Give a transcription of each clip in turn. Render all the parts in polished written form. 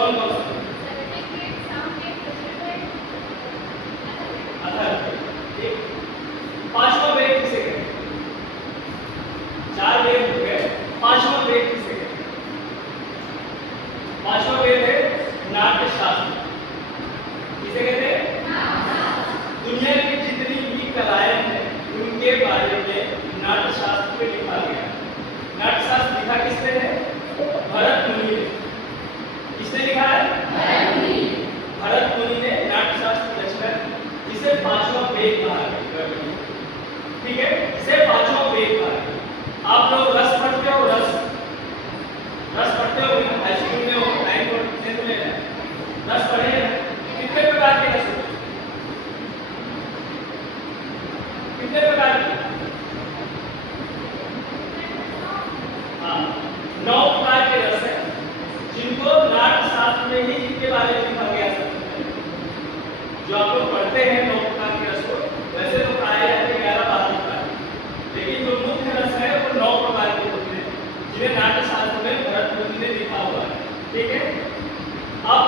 कौन कौन सा? ठीक। पांचवा वेद किसे कहते हैं? चार वेद हो गए, पांचवा वेद किसे कहते हैं? पांचवा वेद है नाट्य शास्त्र। किसे कहते हैं? दुनिया की जितनी भी कलाएं हैं उनके बारे में नाट्य शास्त्र में लिखा गया है। नाट्य शास्त्र लिखा किसने है? भरत मुनि ने। किसने लिखा है? भरत मुनि ने नाट्य शास्त्र की रचना की, जिसे पांचवा वेद कहा गया। ठीक है, इसे पांचवा वेद कहा गया। आप लोग रस पढ़ते हो? रस पढ़ते हो? हाई स्कूल में हो, 9th और 10th में रस पढ़े हैं? कितने प्रकार के रस होते हैं? कितने प्रकार के? हाँ, 9 प्रकार के रस हैं, जिनको नाट्य शास्त्र में ही इनके बारे में लिखा गया है। जो आप लोग पढ़ते हैं 9 प्रकार के रस को, वैसे तो प्राय 11-12 प्रकार, लेकिन जो मुख्य रस है वो 9 प्रकार के होते हैं, जिन्हें नाट्य शास्त्र में भरत मुनि ने लिखा हुआ है। ठीक है, अब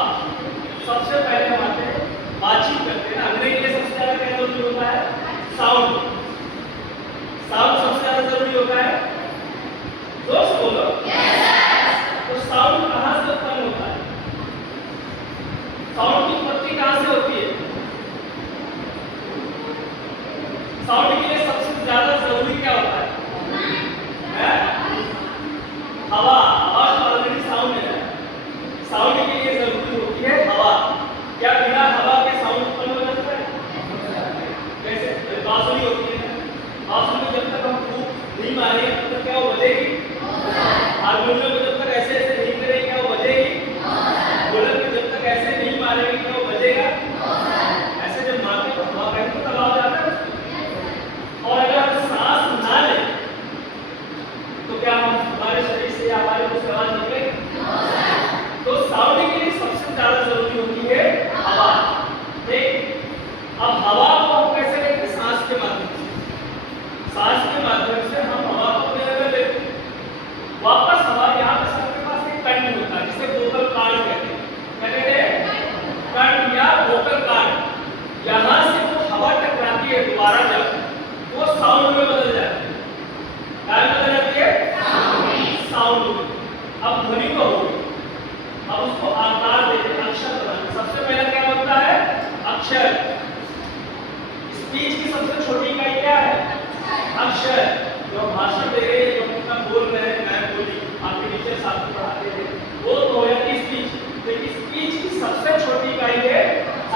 सबसे पहले हम आते हैं, बातचीत करते हैं। अंग्रेजी के सबसे ज्यादा क्या जरूरी होता है? साउंड। साउंड सबसे ज्यादा जरूरी होता है। दोस्त बोलो। तो साउंड कहाँ से उत्पन्न होता है? साउंड की उत्पत्ति कहाँ से होती है? साउंड के लिए सबसे ज्यादा जरूरी क्या होता है? हवा। हवा तो ऑलरेडी साउंड है। साउंड के लिए जरूरी होती है हवा। क्या बिना हवा के साउंड उत्पन्न हो जाता है? कैसे? बांसुरी होती है, बांसुरी में जब तक हम फूंक नहीं मारेंगे तब तक क्या वो बजेगी? हारमोनियम में जब तक ऐसे ऐसे नहीं करेंगे क्या वो बजेगी? ढोलक में जब तक ऐसे नहीं मारेंगे क्या वो बजेगा? ऐसे जब मारते तो हवा बहती तो तब आ जाता है। और अगर हम सांस ना लें तो क्या हम हमारे शरीर से या हमारे मुंह से आवाज निकलेगी? तो साउंड के लिए सबसे ज्यादा जरूरी होती है हवा। ठीक, अब हवा को हम कैसे लेते हैं? सांस के माध्यम से। सांस के माध्यम से हम हवा को अपने अंदर लेते हैं, वापस हवा यहाँ पे सबके पास एक कंठ होता है जिसे वोकल कॉर्ड कहते हैं। क्या कहते हैं? कंठ या वोकल कॉर्ड। यहाँ से वो हवा टकराती है दोबारा जब, वो साउंड में बदल जाती है। क्या बदल जाती है? साउंड में। अब ध्वनि को हो, अब उसको आकार देते हैं, अक्षर बनाते। सबसे पहले क्या होता है? अक्षर। स्पीच की सबसे छोटी इकाई क्या है? अक्षर। जो भाषण दे रहे हैं, जो अपना बोल रहे हैं, मैं बोली, आपके टीचर्स आपको पढ़ाते हैं, वो तो हो जाती स्पीच। लेकिन स्पीच की सबसे छोटी इकाई है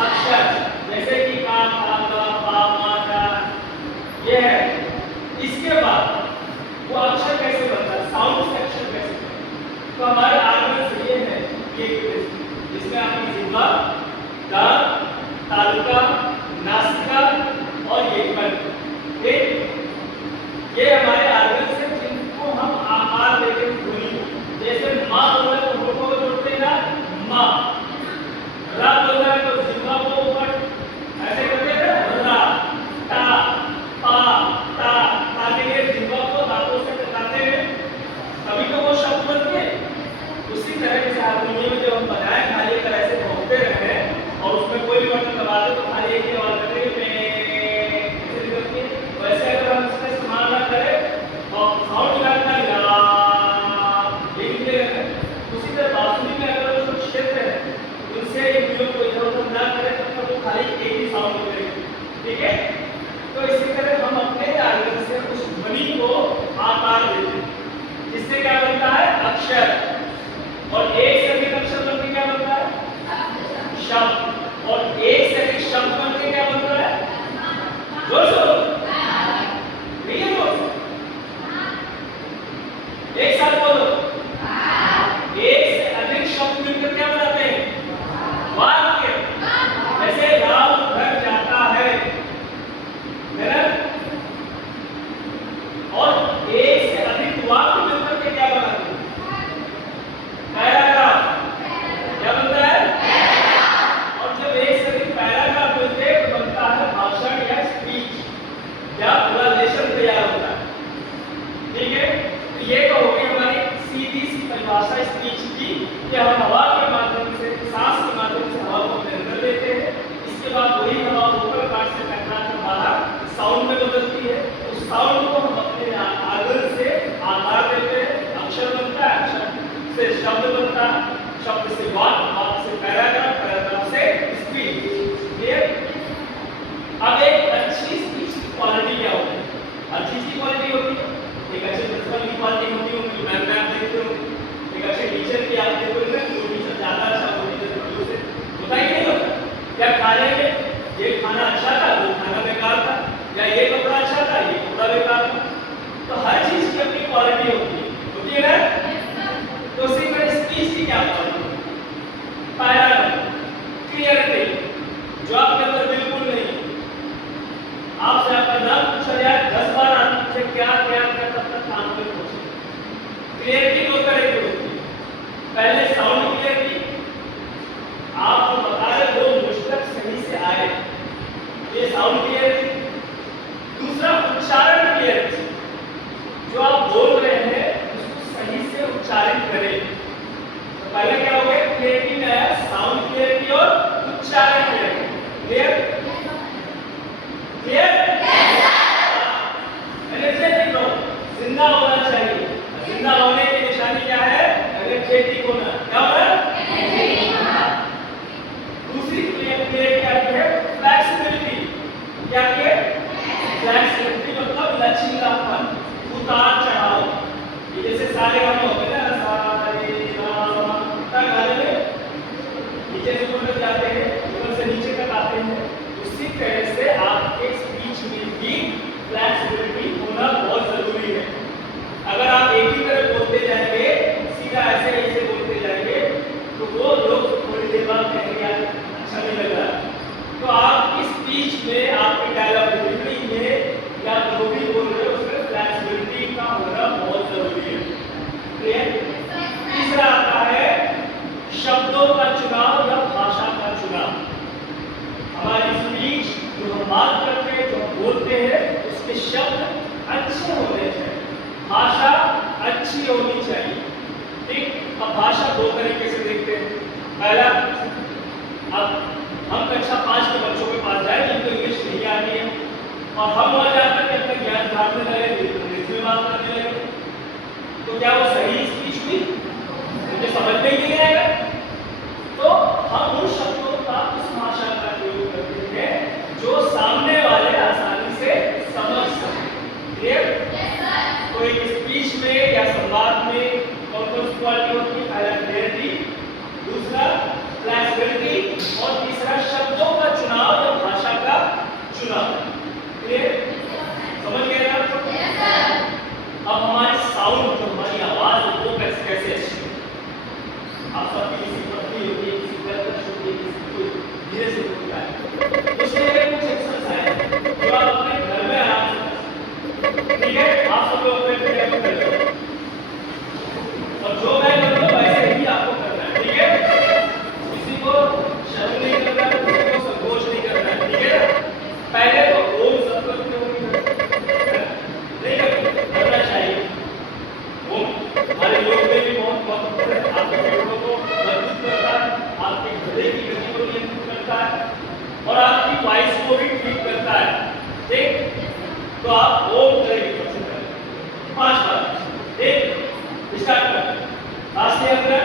अक्षर, जैसे कि का, खा, गा, पा, मा, दा, ये है। इसके बाद वो अक्षर कैसे बनता है? साउंड से अक्षर कैसे बनता है? तो हमारे आर्गन्स ये है, ये जिसमें आपकी जिह्वा, दांत, तालुका, नासिका और ये कंठ। ठीक, ये हमारे आर्गन्स हैं जिनको हम आकार देते हैं ध्वनि। जैसे माँ बोले तो होठों को जोड़ते हैं ना, माँ। रा बोलना है तो जिह्वा को ऊपर ऐसे करते हैं ना, रा। ता, पा, ता, ता के लिए जिह्वा को दांतों से टकराते हैं, तभी तो वो शब्द बनते हैं। उसी तरह से हारमोनियम में जब हम बजाएं, खाली एक तरह से घूमते रहे और उसमें कोई भी बटन दबा दे तो खाली एक ही आवाज करेंगे, वैसे अगर हम इसका इस्तेमाल ना करें और साउंड निकालना उसी तरह बांसुरी में अगर जो क्षेत्र है उनसे वीडियो को इधर उधर ना करें तो वो खाली एक ही साउंड करेगी। ठीक है, तो इसी तरह हम अपने आर्गन से उस ध्वनि को आकार देते हैं, जिससे क्या बनता है? अक्षर। और एक से अधिक अक्षर बनके क्या बनता है? शब्द। और एक से अधिक शब्द बनके क्या बनता है? जोर से बोलो। एक साथ बोलो। एक से अधिक शब्द मिलकर क्या बनाते हैं? वाक्य। जैसे राम घर जाता है ना? और एक से अधिक वाक्य मिलकर के क्या बनाते हैं? पैराग्राफ। क्या बनता है? शब्द से वाक्य, वाक्य से पैराग्राफ, पैराग्राफ से स्पीच। क्लियर? अब एक अच्छी स्पीच की क्वालिटी क्या होती है? हर चीज की क्वालिटी होती है। एक अच्छे प्रिंसिपल की क्वालिटी होती है, उनकी मैम आप देखते हो। एक अच्छे टीचर की आप देखते हो, जो टीचर ज्यादा अच्छा वो टीचर से होता ही नहीं होता। क्या खाने में ये खाना अच्छा था, वो खाना बेकार था, या ये कपड़ा अच्छा था, ये कपड़ा बेकार था। तो हर चीज की अपनी क्वालिटी होती है ना? तो उसी में स्पीच की क्या क्वालिटी? पैराग्राफ, क्लियरिटी, जो आपके अंदर बिल्कुल नहीं। आपसे आपका नाम पूछा जाए 10 बार, आपसे क्या क्या क्या तब तक काम पे पहुंचे। क्लियरिटी दो तरह की होती है। पहले साउंड क्लियरिटी, आप जो बता रहे हो मुझ तक सही से आए, ये साउंड क्लियरिटी। दूसरा उच्चारण क्लियरिटी, जो आप बोल रहे हैं उसको सही से उच्चारित करें। तो पहले क्या हो गया? क्लियरिटी में आया साउंड क्लियरिटी और उच्चारण क्लियरिटी। क्लियर? क्लियर? एनर्जेटिक हो, जिंदा होना चाहिए। जिंदा होने की निशानी क्या है? एनर्जेटिक होना। क्या होना? एनर्जेटिक होना। दूसरी क्लियरिटी क्या है? फ्लेक्सिबिलिटी। क्या है? फ्लेक्सिबिलिटी मतलब लचीलापन, उतार चढ़ाव। ये जैसे सारे गाने होते हैं ना, सारे गामा गाने में नीचे से ऊपर तक जाते हैं, ऊपर से नीचे तक आते हैं। उसी तरह से आपके स्पीच में भी फ्लेक्सिबिलिटी होना बहुत जरूरी है। अगर आप एक ही तरह बोलते जाएंगे, सीधा ऐसे ऐसे बोलते जाएंगे, तो वो लोग थोड़ी देर बाद कहेंगे यार अच्छा नहीं लग रहा। तो आपकी स्पीच में, आपकी डायलॉग डिलीवरी में या जो भी बोल रहे हो उसमें फ्लेक्सिबिलिटी का होना बहुत जरूरी है। क्लियर? तीसरा आता है शब्दों का चुनाव या भाषा का चुनाव। हमारी स्पीच जो हम बात करते हैं, जो हम बोलते हैं, उसके शब्द अच्छे होने चाहिए, भाषा अच्छी होनी चाहिए। ठीक? अब भाषा दो तरीके से देखते हैं। पहला, अब हम कक्षा 5 के बच्चों के पास जाए जिनको इंग्लिश नहीं आती है, और हम वहां जाकर के अपना ज्ञान झाड़ने लगे, अंग्रेजी में बात करने लगे, तो क्या वो सही स्पीच हुई? मुझे समझ में ही नहीं आएगा। तो हम उन शब्दों का, उस भाषा का प्रयोग करते हैं जो सामने वाले आसानी से समझ सके। क्लियर? तो एक स्पीच में या संवाद में कौन कौन सी क्वालिटी होती है? पहला क्लियरिटी, दूसरा फ्लेक्सिबिलिटी, और तीसरा शब्दों का चुनाव या भाषा का चुनाव। क्लियर? समझ गए ना? अब हमारी साउंड, जो हमारी आवाज है, वो कैसे अच्छी है? आप सबकी किसी पतली होती है, किसी कर्कश होती है, किसी को धीरे से बोलता है। उसके लिए कुछ एक्सरसाइज जो आप अपने घर में आराम से कर सकते हैं। ठीक है? आप सब लोग अपने घर में कर लो, और जो मैं कर रहा हूं वैसे ही आपको करना है। ठीक है? किसी को शर्म नहीं करना है, किसी को संकोच नहीं करना है। ठीक है? पहले तो ओम सब करते हो, नहीं करना चाहिए। ओम हमारे योग में भी बहुत महत्वपूर्ण है। आपके फेफड़ों को मजबूत करता है, आपके हृदय की गति को नियंत्रित करता है, और आपकी वॉइस को भी ठीक करता है। ठीक? तो आप ओम करेंगे सबसे पहले 5 बार। ठीक? स्टार्ट करें। सांस के अंदर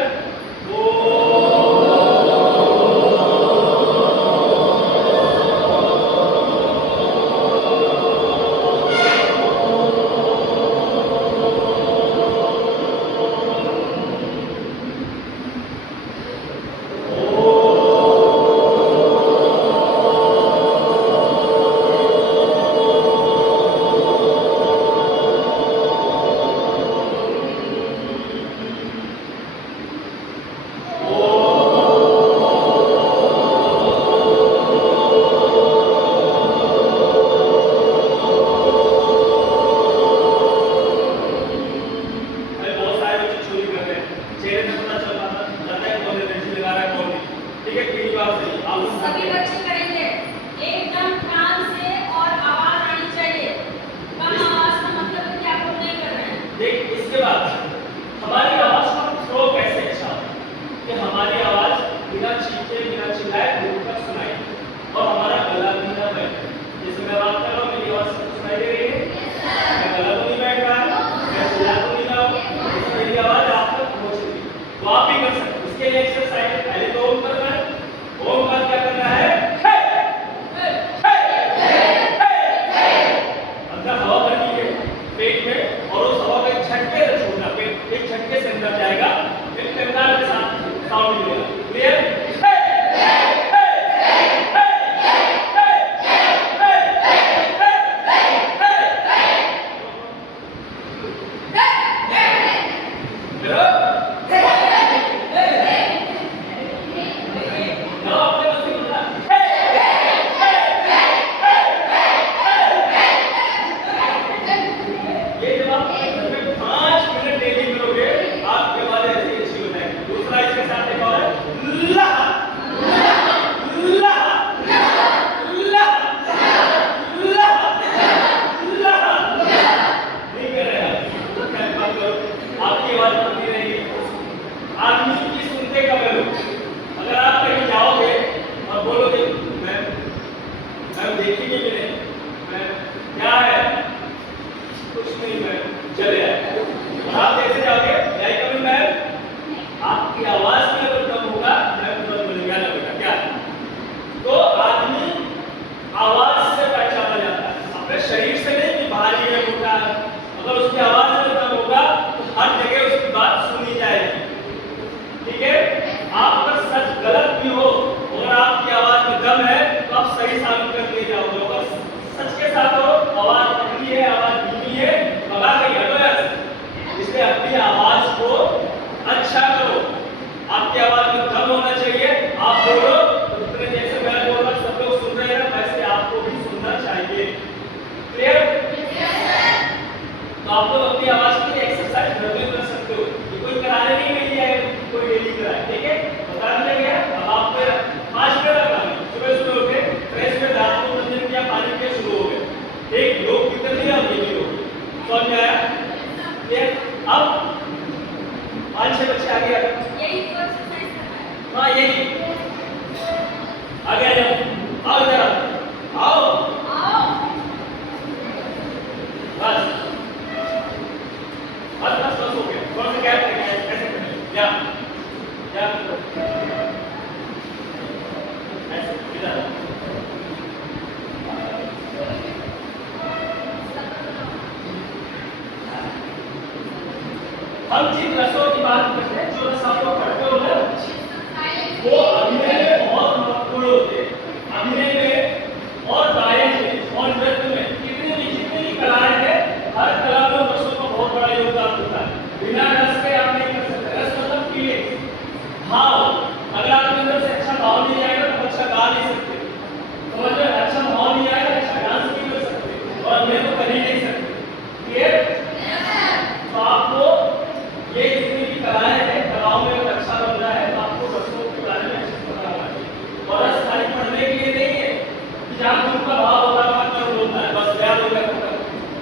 आओ इधर आओ बस बस हो गया थोड़ा सा गैप देना है ऐसे करें या ऐसे इधर हम जिन रसों की बात करते हैं जो रस आप लोग पढ़ते हो ना वो अभिनय में बहुत महत्वपूर्ण होते हैं अभिनय में और गायन में और नृत्य में जितनी भी कलाएं हैं हर कला में रसों का बहुत बड़ा योगदान होता है बिना रस के आप नहीं कर सकते रस मतलब फीलिंग भाव अगर आपके अंदर से अच्छा भाव नहीं आएगा तो अच्छा गा नहीं सकते तो अगर अच्छा भाव नहीं आएगा अच्छा डांस नहीं कर सकते और अभिनय तो कर ही नहीं सकते क्लियर तो आपको ये जितनी भी कलाएं हैं कलाओं में अगर अच्छा बन रहा है तो आपको रसों के बारे में अच्छे से पता होना चाहिए और रस खाली पढ़ने के लिए नहीं है कि जहाँ दुख का भाव होता है वहाँ बोलता है बस याद हो गया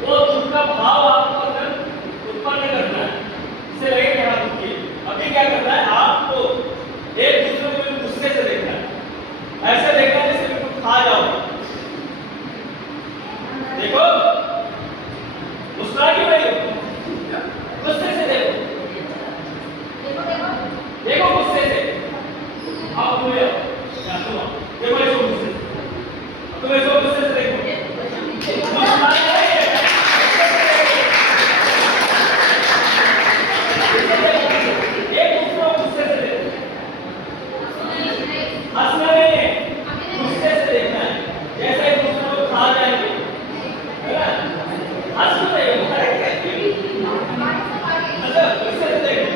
वो दुख का भाव आपको अंदर उत्पन्न करना है इससे लगे कि हाँ दुखी अभी क्या करना है आपको एक दूसरे को गुस्से से देखना है ऐसे देखना है जैसे बिल्कुल खा जाओ देखो मुस्कुरा क्यों नहीं हो गुस्से से देखो देखो गुस्से से आओ तुम ले आओ सुनो देखो ऐसे गुस्से से तुम ऐसे गुस्से से देखो एक दूसरे को गुस्से से देखो हंसना नहीं है गुस्से से देखना है जैसे एक दूसरे को खा जाएंगे है ना हंस तो नहीं मतलब गुस्से से देखो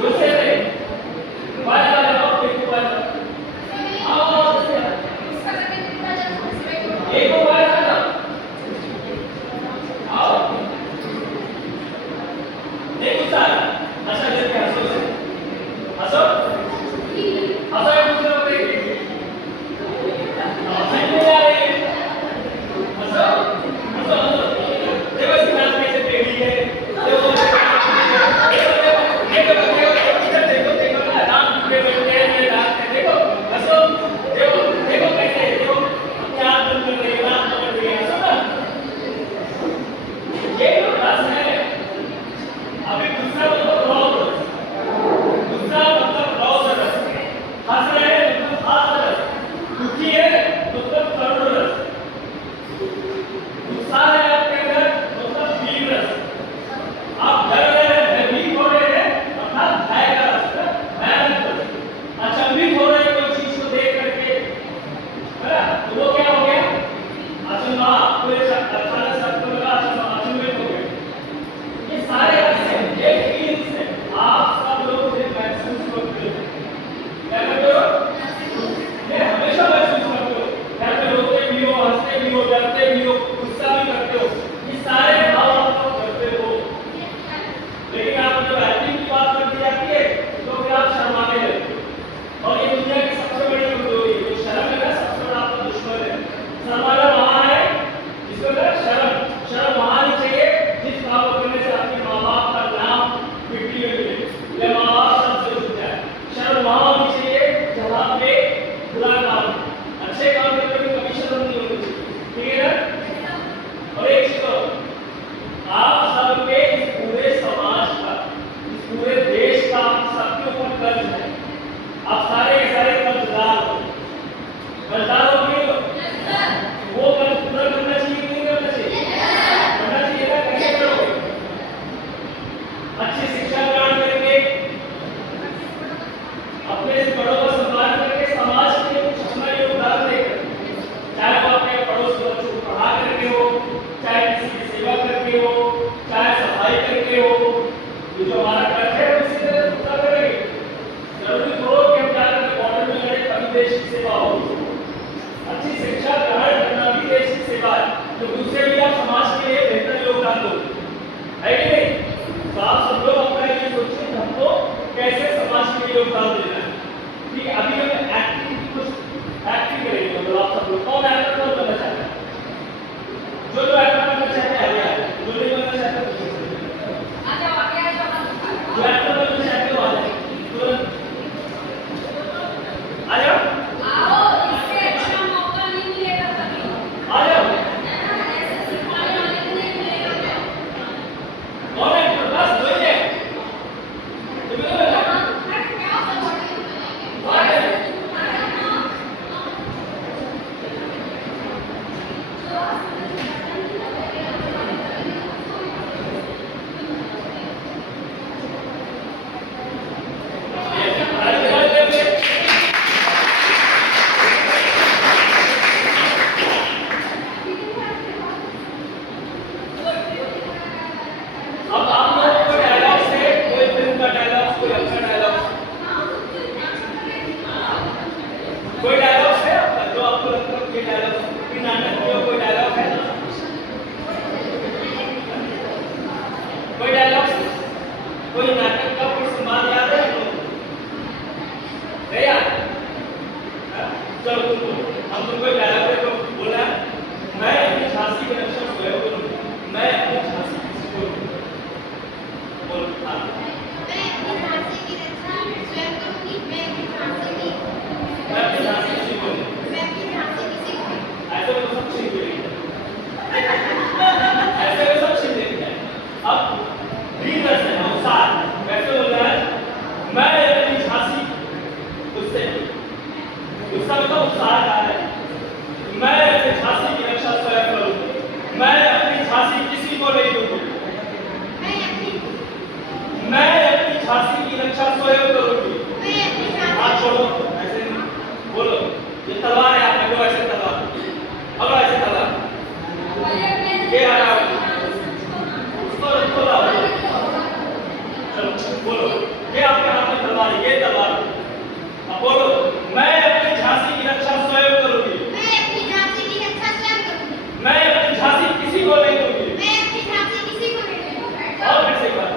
गुस्से से बाहर आ जाओ देखो बाहर आओ एक को बाहर आ जाओ आओ एक गुस्सा अच्छा करके हंसो से हंसो हंसो एक दूसरे को देख के हंसने नहीं आ रही हंसो हंसो हंसो देखो इसकी नाक कैसे टेढ़ी है देखो आ जाओ नहीं यार चलो तुम बोलो हम तुमको एक डायलॉग पे तो बोलना है मैं अपनी झांसी की रक्षा स्वयं करूंगी मैं अपनी झांसी किसी को बोल हाँ मैं अपनी झांसी की रक्षा स्वयं करूंगी मैं अपनी झांसी की मैं अपनी झांसी किसी को मैं अपनी झांसी किसी को ऐसे में तो सब छीन लेंगे ऐसे में सब छीन लेंगे अब रीदर्स है अनुसार कैसे बोल रहा है मैं अपनी झांसी उससे उसका मतलब उत्साह आ है मैं अपनी झांसी की रक्षा स्वयं करूंगी मैं अपनी झांसी किसी को नहीं दूंगी मैं अपनी झांसी की रक्षा स्वयं करूंगी हाथ छोड़ो ऐसे नहीं बोलो ये तलवार है आप लो ऐसे तलवार अब ऐसे तलवार ये आ रहा है उसको लाओ चलो बोलो ये आपके हाथ में तलवार है ये तलवार अब बोलो मैं अपनी झांसी की रक्षा स्वयं करूंगी मैं अपनी झांसी किसी को नहीं दूंगी और फिर से एक बार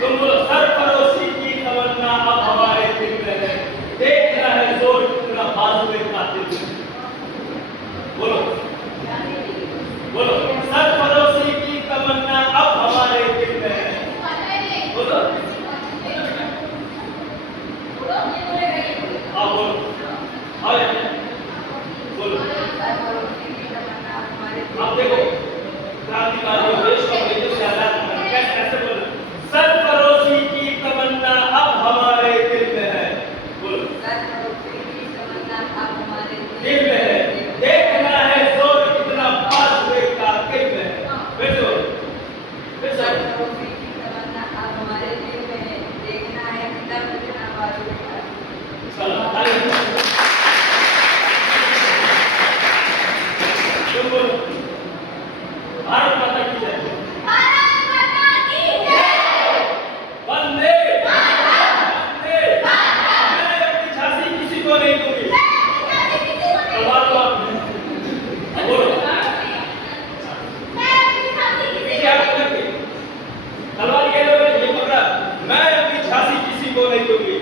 तुम बोलो सरफरोशी की तमन्ना अब हमारे दिल में है देखना है जोर कितना बाजुए कातिल बोलो बोलो सरफरोशी की तमन्ना अब हमारे दिल में है बोलो हाँ बोलो हाँ बोलो अब देखो क्रांतिकारी देश को देश से आजाद करना कैसे ऐसे बोलो सरफरोशी की तमन्ना अब हमारे दिल में है बोलो दिल में है देखना है जोर कितना बाजुए का दिल में है वैसे बोलो वैसे चलो तुम बोलो भारत माता की जय वंदे वंदे मैं अपनी झांसी किसी को नहीं दूंगी तलवार लो आप बोलो पीछे हाथ करके तलवार ये लो ये पकड़ा मैं अपनी झांसी किसी को नहीं दूंगी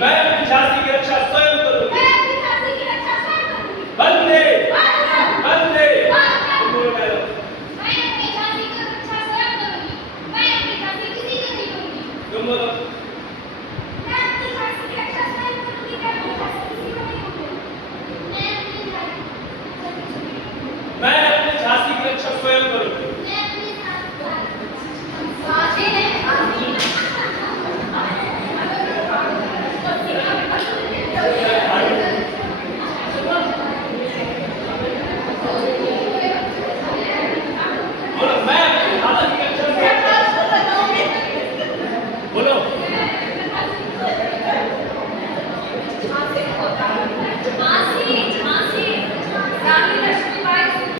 मैं अपनी झांसी की रक्षा स्वयं करूंगी वंदे वंदे तुम बोलो डायलॉग तुम बोलो मैं अपनी झांसी की रक्षा स्वयं करूंगी